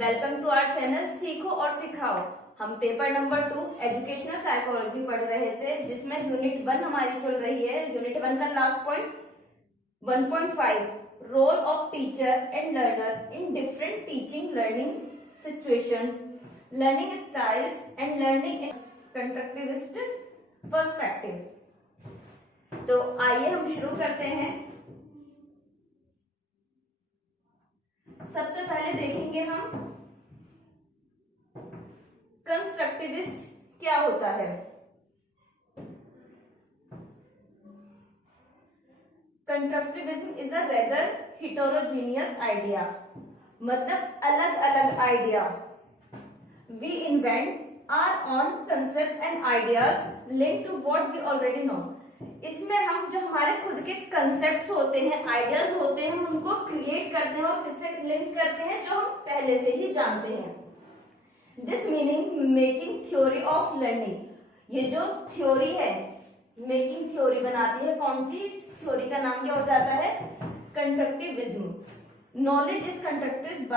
Welcome to our channel सीखो और सिखाओ। हम पेपर नंबर 2 एजुकेशनल साइकोलॉजी पढ़ रहे थे, जिसमें यूनिट 1 हमारी चल रही है। यूनिट 1 का last point 1.5 role of teacher and learner in different teaching learning situation, learning styles and learning constructivist perspective. तो आइए हम शुरू करते हैं। सबसे पहले देखेंगे हम कंस्ट्रक्टिविस्ट क्या होता है। Constructivism is a rather heterogeneous idea, मतलब अलग अलग idea. We invent our own concept and ideas link to what we already know. इसमें हम जो हमारे खुद के कंसेप्ट्स होते हैं, आइडियाज होते हैं, हम उनको क्रिएट करते हैं और किससे लिंक करते हैं, जो हम पहले से ही जानते हैं। This meaning making theory of learning. ये जो थ्योरी है, मेकिंग थ्योरी बनाती है, कौन सी थ्योरी का नाम क्या हो जाता है? Constructivism. Knowledge is constructed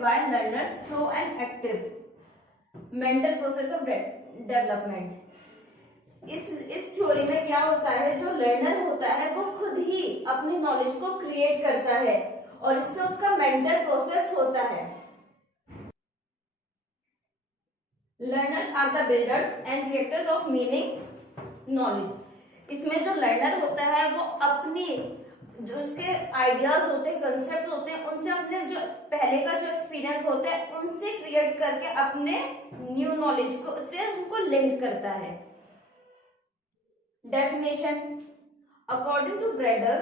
by learners through an active mental process of development. इस थ्योरी में क्या होता है, जो लर्नर होता है वो खुद ही अपनी नॉलेज को क्रिएट करता है और इससे उसका मेंटल प्रोसेस होता है। Learners are the builders and creators of meaning knowledge. इसमें जो लर्नर होता है वो अपनी जो उसके आइडियाज होते हैं, कंसेप्ट होते हैं, उनसे अपने जो पहले का जो एक्सपीरियंस होता है उनसे क्रिएट करके अपने न्यू नॉलेज को से उनको लिंक करता है। Definition according to Brader,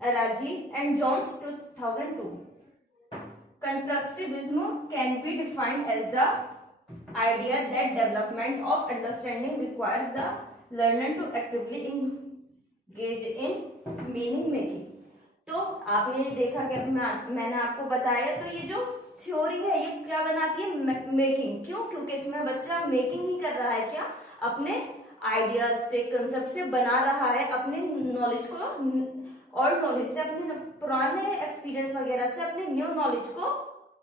Araji and Jones 2002, constructivism can be defined as the idea that development of understanding requires the learner to actively engage in meaning making। तो आपने देखा कि मैंने आपको बताया, तो ये जो थ्योरी है ये क्या बनाती है? मेकिंग। क्यों? क्योंकि इसमें बच्चा मेकिंग ही कर रहा है, क्या? अपने आइडियाज से, कंसेप्ट से बना रहा है, अपने नॉलेज को और नॉलेज से, अपने पुराने एक्सपीरियंस वगैरह से अपने न्यू नॉलेज को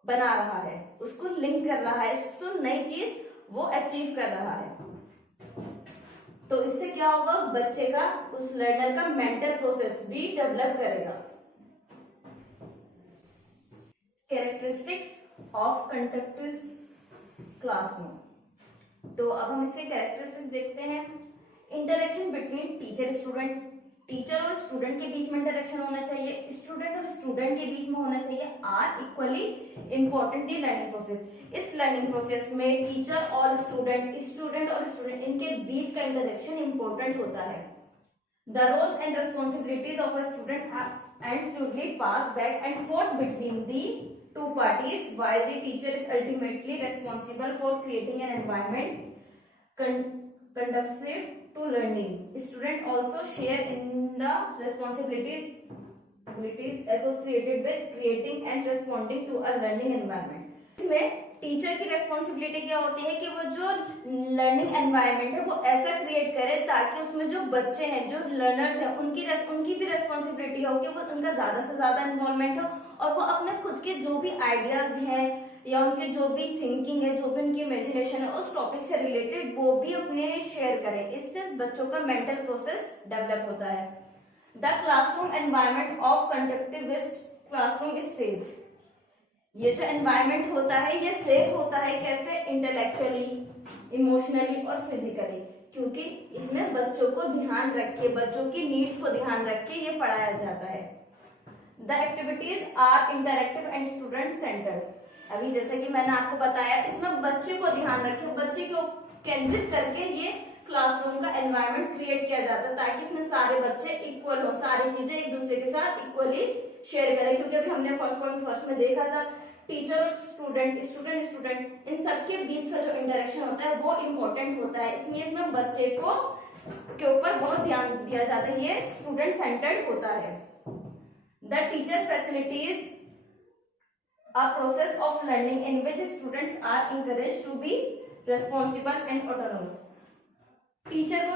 बना रहा है, उसको लिंक कर रहा है, उसको नई चीज वो अचीव कर रहा है। तो इससे क्या होगा? उस बच्चे का, उस लर्नर का मेंटल प्रोसेस भी डेवलप करेगा। Characteristics of constructive classroom. तो अब हम इसके कैरेक्टरिस्टिक्स देखते हैं। Interaction between teacher student. Teacher और स्टूडेंट के बीच में इंटरेक्शन होना चाहिए, स्टूडेंट और स्टूडेंट के बीच में होना चाहिए। Are equally important the learning process. इस लर्निंग प्रोसेस में टीचर और स्टूडेंट और स्टूडेंट इनके बीच का इंटरेक्शन इंपॉर्टेंट होता है। The roles and responsibilities of a student and fluidly pass back and forth between the two parties, while the teacher is ultimately responsible for creating an environment conducive to learning. Students also share in the responsibilities associated with creating and responding to a learning environment. इसमें teacher की responsibility क्या होती है कि वो जो learning environment है वो ऐसा क्रिएट करे ताकि उसमें जो बच्चे हैं, जो लर्नर्स हैं, उनकी भी रेस्पॉन्सिबिलिटी हो कि वो उनका ज्यादा से ज्यादा इन्वॉल्वमेंट हो और वो अपने खुद के जो भी आइडियाज हैं या उनके जो भी थिंकिंग है, जो भी उनकी इमेजिनेशन है उस टॉपिक से रिलेटेड वो भी अपने शेयर करें। इससे बच्चों का मेंटल प्रोसेस डेवलप होता है। The classroom environment of constructivist classroom is safe. ये जो एनवायरनमेंट होता है ये सेफ होता है। कैसे? इंटेलेक्चुअली, इमोशनली और फिजिकली, क्योंकि इसमें बच्चों को ध्यान रख के, बच्चों की नीड्स को ध्यान रख के ये पढ़ाया जाता है। The activities are interactive and student centred. अभी जैसे कि मैंने आपको बताया, इसमें बच्चे को ध्यान रखे, बच्चे को केंद्रित करके ये क्लासरूम का एनवायरनमेंट क्रिएट किया जाता है ताकि इसमें सारे बच्चे इक्वल हो, सारी चीजें एक दूसरे के साथ इक्वली शेयर करें। क्योंकि अभी हमने फर्स्ट में देखा था, टीचर और स्टूडेंट इन सबके बीच का जो इंटरेक्शन होता है वो इम्पोर्टेंट होता है। इसमें बच्चे को के ऊपर बहुत ध्यान दिया जाता है, ये स्टूडेंट सेंटर्ड होता है। The teacher facilities a process of learning in which students are encouraged to be responsible and autonomous। Teacher को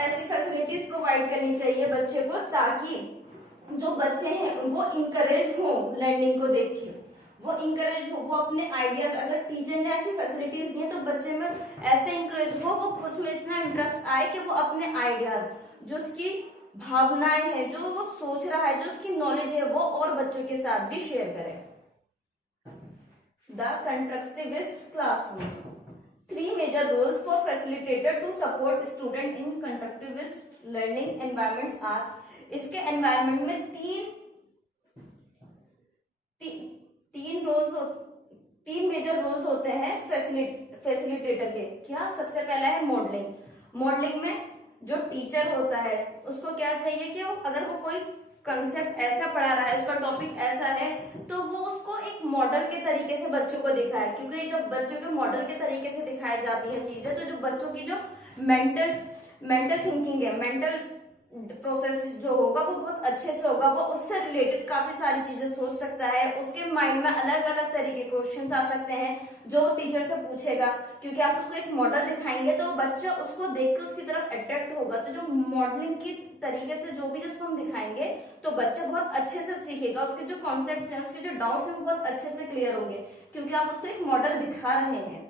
ऐसी फैसिलिटीज प्रोवाइड करनी चाहिए बच्चे को ताकि जो बच्चे हैं वो इंकरेज हो लर्निंग को देखिए, वो इंकरेज हो, वो अपने आइडियाज, अगर टीचर ने ऐसी फैसिलिटीज दी तो बच्चे में ऐसे इंकरेज हो, वो खुद में इतना इंटरेस्ट आए कि वो अपने आइडियाज, जो उसकी भावनाएं हैं, जो वो सोच रहा है, जो उसकी नॉलेज है, वो और बच्चों के साथ भी शेयर करे। The constructivist classroom, 3 major roles for facilitator to support student in constructivist learning environments are, इसके एनवायरमेंट में तीन मेजर रोल्स होते हैं फैसिलिटेटर के। क्या? सबसे पहला है मॉडलिंग। मॉडलिंग में जो टीचर होता है उसको क्या चाहिए कि वो अगर वो कोई कंसेप्ट ऐसा पढ़ा रहा है, उसका टॉपिक ऐसा है, तो वो उसको एक मॉडल के तरीके से बच्चों को दिखाए, क्योंकि जब बच्चों को मॉडल के तरीके से दिखाई जाती है चीजें, तो जो बच्चों की जो मेंटल थिंकिंग है, मेंटल प्रोसेस जो होगा वो बहुत अच्छे से होगा, वो उससे रिलेटेड काफी सारी चीजें सोच सकता है, उसके माइंड में अलग अलग तरीके के क्वेश्चंस आ सकते हैं जो टीचर से पूछेगा, क्योंकि आप उसको एक मॉडल दिखाएंगे तो बच्चा उसको देख कर उसकी तरफ अट्रैक्ट होगा। तो जो मॉडलिंग की तरीके से जो भी जिसको हम दिखाएंगे तो बच्चा बहुत अच्छे से सीखेगा, उसके जो कॉन्सेप्ट्स हैं, उसके जो डाउट्स हैं वो बहुत अच्छे से क्लियर होंगे, क्योंकि आप उसको एक मॉडल दिखा रहे हैं।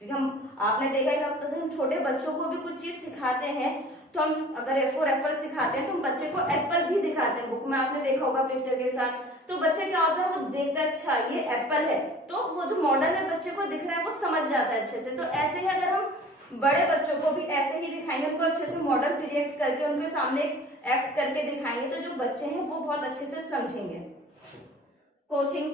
क्योंकि आपने देखा है कि हम छोटे बच्चों को भी कुछ चीज सिखाते हैं, तो हम अगर A for एप्पल सिखाते हैं तो हम बच्चे को एप्पल भी दिखाते हैं, बुक में आपने देखा होगा पिक्चर के साथ। तो बच्चे क्या होता है, वो देखता है अच्छा ये एप्पल है, तो वो जो मॉडल है बच्चे को दिख रहा है वो समझ जाता है अच्छे से। तो ऐसे ही अगर हम बड़े बच्चों को भी ऐसे ही दिखाएंगे, उनको अच्छे से मॉडल क्रिएट करके उनके सामने एक्ट करके दिखाएंगे, तो जो बच्चे हैं वो बहुत अच्छे से समझेंगे। कोचिंग,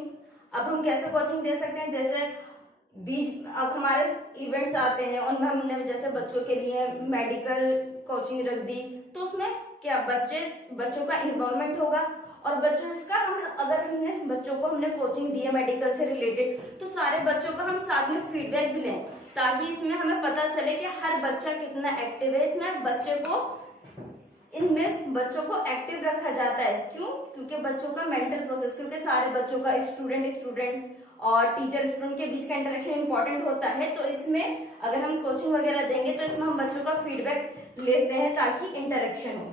अब हम कैसे कोचिंग दे सकते हैं, जैसे अब हमारे इवेंट्स आते हैं, उनमें हमने जैसे बच्चों के लिए मेडिकल कोचिंग रख दी, तो उसमें क्या बच्चों का इन्वॉल्वमेंट होगा, और बच्चों का अगर हमने बच्चों को हमने कोचिंग दी है मेडिकल से रिलेटेड, तो सारे बच्चों को हम साथ में फीडबैक भी लें, ताकि इसमें हमें पता चले कि हर बच्चा कितना एक्टिव है। इसमें इनमें बच्चों को एक्टिव रखा जाता है। क्यों? क्योंकि बच्चों का मेंटल प्रोसेस, क्योंकि सारे बच्चों का स्टूडेंट और टीचर स्टूडेंट के बीच का इंटरेक्शन इंपॉर्टेंट होता है, तो इसमें अगर हम कोचिंग वगैरह देंगे तो इसमें हम बच्चों का फीडबैक लेते हैं ताकि इंटरेक्शन हो।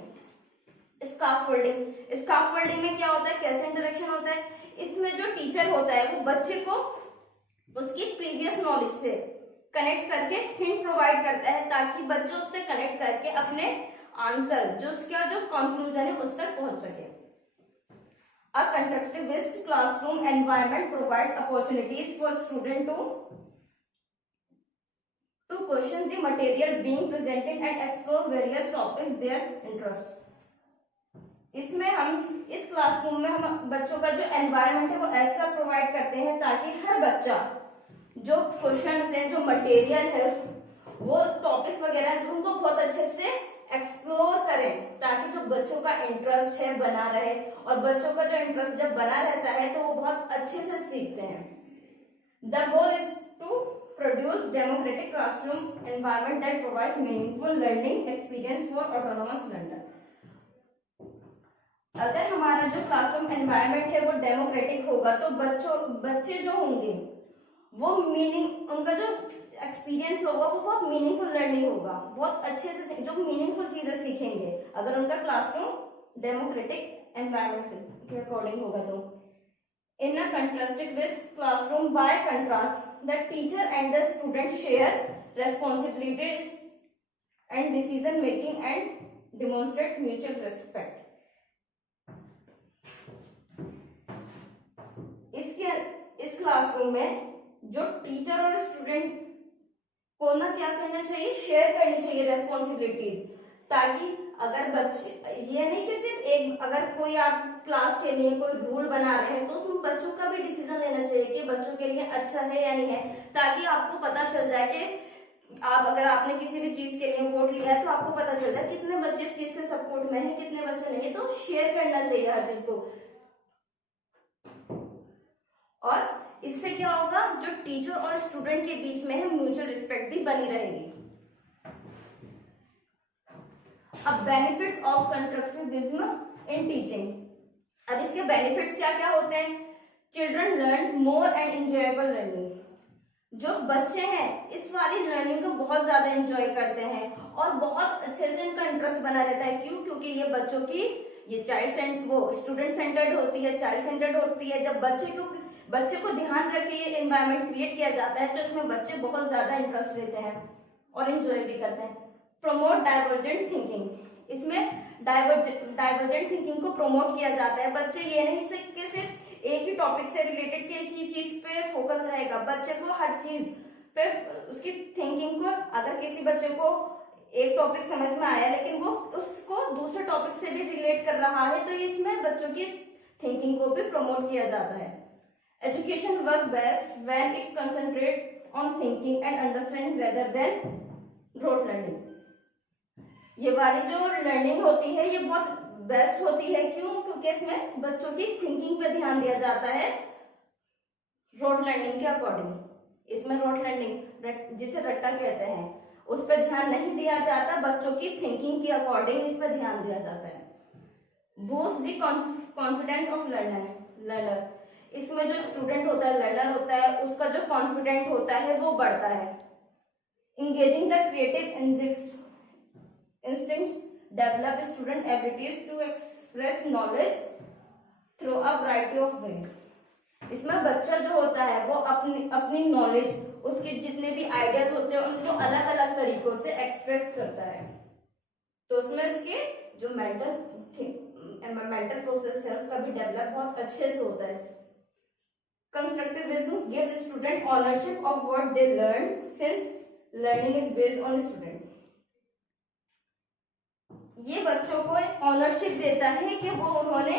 स्काफोल्डिंग में क्या होता है, कैसे इंटरेक्शन होता है, इसमें जो टीचर होता है वो बच्चे को उसकी प्रीवियस नॉलेज से कनेक्ट करके हिंट प्रोवाइड करता है, ताकि बच्चों उससे कनेक्ट करके अपने आंसर, जो उसका जो कंक्लूजन है उस तक पहुंच सके। A constructivist classroom environment provides opportunities for students to question the material being presented and explore various topics their interest. इसमें हम इस क्लासरूम में हम बच्चों का जो एनवायरनमेंट है वो ऐसा प्रोवाइड करते हैं ताकि हर बच्चा जो क्वेश्चंस है, जो मटेरियल है, वो टॉपिक्स वगैरह जो उनको बहुत अच्छे से एक्सप्लोर करें, ताकि जो बच्चों का इंटरेस्ट है बना रहे, और बच्चों का जो इंटरेस्ट जब बना रहता है तो वो बहुत अच्छे से सीखते हैं। The goal is to produce democratic classroom environment that provides meaningful learning experience for autonomous learner. अगर हमारा जो क्लासरूम एनवायरनमेंट है वो डेमोक्रेटिक होगा तो बच्चे जो होंगे वो उनका जो एक्सपीरियंस होगा वो बहुत मीनिंगफुल लर्निंग होगा, बहुत अच्छे से जो मीनिंगफुल चीजें सीखेंगे अगर उनका क्लासरूम डेमोक्रेटिक एनवायरनमेंट के अकॉर्डिंग होगा। तो in a constructivist classroom by contrast the teacher and the student share responsibilities and decision making and demonstrate mutual respect. इस क्लासरूम में जो टीचर और स्टूडेंट को ना क्या करना चाहिए, शेयर करनी चाहिए रेस्पॉन्सिबिलिटीज, ताकि अगर बच्चे, ये नहीं कि सिर्फ एक, अगर कोई आप क्लास के लिए कोई रूल बना रहे हैं तो उसमें बच्चों का भी डिसीजन लेना चाहिए कि बच्चों के लिए अच्छा है या नहीं है, ताकि आपको पता चल जाए कि अगर आपने किसी भी चीज के लिए वोट लिया है तो आपको पता चल जाए कितने बच्चे इस चीज के सपोर्ट में है, कितने बच्चे नहीं है। तो शेयर करना चाहिए हर चीज को, और इससे क्या होगा, जो टीचर और स्टूडेंट के बीच में है म्यूचुअल रिस्पेक्ट भी बनी रहेगी। अब benefits of constructivism in teaching. अब इसके बेनिफिट्स क्या क्या होते हैं। Children learn more and enjoyable learning. जो बच्चे हैं इस वाली लर्निंग को बहुत ज्यादा एंजॉय करते हैं और बहुत अच्छे से इनका इंटरेस्ट बना रहता है। क्यों? क्योंकि ये बच्चों की, ये स्टूडेंट सेंटर्ड होती है, चाइल्ड सेंटर्ड होती है। जब बच्चे को ध्यान रख के ये एनवायरनमेंट क्रिएट किया जाता है तो इसमें बच्चे बहुत ज्यादा इंटरेस्ट लेते हैं और एंजॉय भी करते हैं। प्रमोट डाइवर्जेंट थिंकिंग, इसमें डाइवर्जेंट थिंकिंग को प्रमोट किया जाता है। बच्चे ये नहीं सीख के सिर्फ एक ही टॉपिक से रिलेटेड किसी चीज पे फोकस रहेगा, बच्चे को हर चीज पे उसकी थिंकिंग को, अगर किसी बच्चे को एक टॉपिक समझ में आया लेकिन वो उसको दूसरे टॉपिक से भी रिलेट कर रहा है तो इसमें बच्चों की थिंकिंग को भी प्रमोट किया जाता है। Education work best when it concentrate on thinking and understanding rather than rote learning. ये वाली जो लर्निंग होती है ये बहुत बेस्ट होती है, क्यों? क्योंकि इसमें बच्चों की थिंकिंग पे ध्यान दिया जाता है रोट लर्निंग के अकॉर्डिंग। इसमें रोट लर्निंग जिसे रट्टा कहते हैं उस पर ध्यान नहीं दिया जाता, बच्चों की थिंकिंग के अकॉर्डिंग इस पर ध्यान दिया जाता है। Boost the confidence of learner, इसमें जो स्टूडेंट होता है, लर्नर होता है, उसका जो कॉन्फिडेंट होता है वो बढ़ता है। Engaging the creative instincts develop student abilities to express knowledge through a variety of ways। इसमें बच्चा जो होता है वो अपनी नॉलेज, उसके जितने भी आइडियाज होते हैं उनको अलग अलग तरीकों से एक्सप्रेस करता है। तो उसमें उसके जो मेंटल प्रोसेस है उसका भी डेवलप बहुत अच्छे से होता है। Constructivism gives student ownership of what they learn since learning is based on student. ये बच्चों को ऑनरशिप देता है कि वो उन्होंने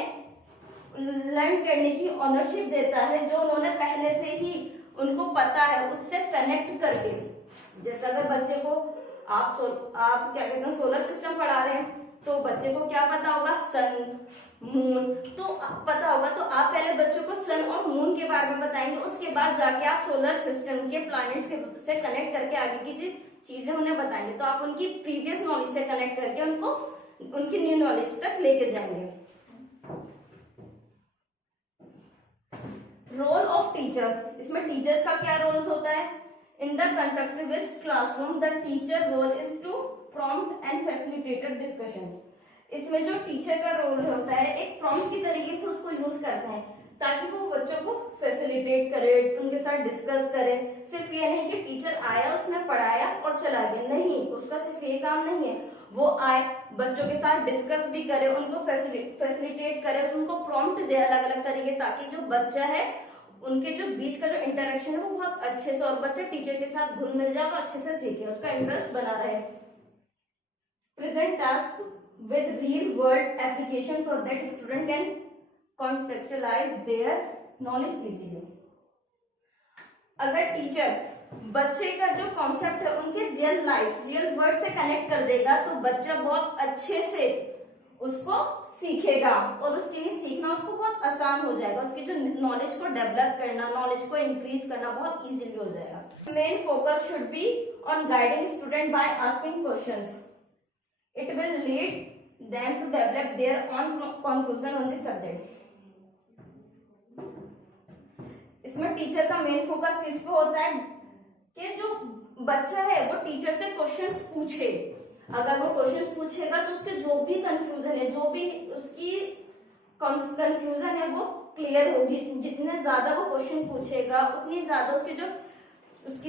लर्न करने की ऑनरशिप देता है, जो उन्होंने पहले से ही उनको पता है उससे कनेक्ट करके। जैसे अगर बच्चे को आप क्या कहते हैं सोलर सिस्टम पढ़ा रहे हैं तो बच्चे को क्या पता होगा, सन मून तो पता होगा, तो आप पहले बच्चों को सन और मून के बारे में बताएंगे, उसके बाद जाके आप सोलर सिस्टम के प्लैनेट्स से कनेक्ट करके आगे की चीजें उन्हें बताएंगे। तो आप उनकी प्रीवियस नॉलेज से कनेक्ट करके उनको उनकी न्यू नॉलेज तक लेके जाएंगे। रोल ऑफ टीचर्स, इसमें टीचर्स का क्या रोल होता है? In the constructivist classroom the teacher role is to prompt and facilitated discussion. इसमें जो टीचर का रोल होता है एक प्रॉम्प्ट की तरीके से उसको यूज करते हैं ताकि वो बच्चों को फैसिलिटेट करे, उनके साथ डिस्कस करे। सिर्फ ये नहीं कि टीचर आया उसने पढ़ाया और चला गया, नहीं, उसका सिर्फ ये काम नहीं है, वो आए बच्चों के साथ डिस्कस भी करे, उनको फैसिलिटेट करे, उनको प्रॉम्प्ट दे अलग अलग तरीके, ताकि जो बच्चा है उनके जो बीच का जो इंटरेक्शन है वो बहुत अच्छे से और बच्चा टीचर के साथ घुल मिल जाए और अच्छे से सीखे, उसका इंटरेस्ट बना रहे। Present task with real world application so that student can contextualise their knowledge easily. अगर टीचर बच्चे का जो कॉन्सेप्ट है उनके रियल लाइफ, रियल वर्ल्ड से कनेक्ट कर देगा तो बच्चा बहुत अच्छे से उसको सीखेगा और उसके लिए सीखना उसको बहुत आसान हो जाएगा, उसकी जो नॉलेज को डेवलप करना, नॉलेज को इंक्रीज करना बहुत इजीली हो जाएगा। Main focus should be on guiding student by asking questions. It will lead them to develop their own conclusion on the subject. इसमें टीचर का मेन फोकस किस पे होता है कि जो बच्चा है वो टीचर से क्वेश्चंस पूछे। अगर वो क्वेश्चंस पूछेगा तो उसके जो भी कंफ्यूजन है, जो भी उसकी कंफ्यूजन है वो क्लियर होगी। जितने ज्यादा वो क्वेश्चन पूछेगा उतनी ज्यादा उसकी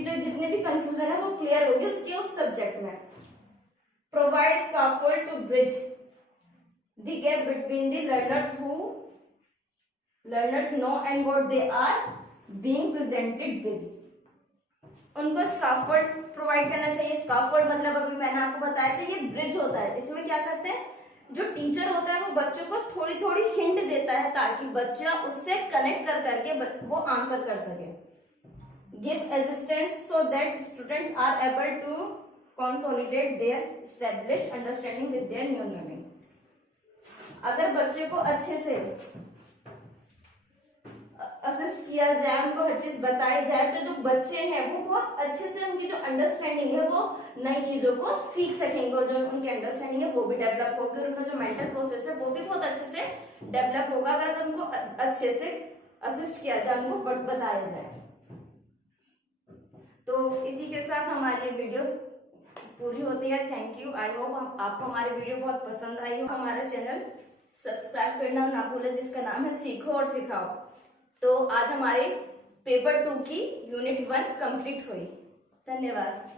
जो जितने भी कंफ्यूजन है वो क्लियर होगी उसके उस सब्जेक्ट में। Provide scaffold to bridge the gap between the learners know and what they are being presented with. उनको स्कैफोल्ड प्रोवाइड करना चाहिए। स्कैफोल्ड मतलब अभी मैंने आपको बताया था ये ब्रिज होता है। इसमें क्या करते हैं, जो टीचर होता है वो बच्चों को थोड़ी थोड़ी हिंट देता है ताकि बच्चा उससे कनेक्ट कर करके वो आंसर कर सके। Give assistance so that students are able to consolidate their establish understanding with their new learning. अगर बच्चे को अच्छे से असिस्ट किया जाए, उनको हर चीज बताई जाए तो जो बच्चे हैं वो बहुत अच्छे से उनकी जो अंडरस्टैंडिंग है वो नई चीजों को सीख सकेंगे और जो उनकी अंडरस्टैंडिंग है वो भी डेवलप होगी और उनका जो मेंटल प्रोसेस है वो भी बहुत अच्छे से डेवलप होगा अगर उनको अच्छे से असिस्ट किया जाए, उनको बताया जाए। तो इसी के साथ हमारी वीडियो पूरी होती है। Thank you. आई होप आपको हमारी वीडियो बहुत पसंद आई हो। हमारा चैनल सब्सक्राइब करना ना भूलें जिसका नाम है सीखो और सिखाओ। तो आज हमारे पेपर 2 की यूनिट 1 कंप्लीट हुई। धन्यवाद।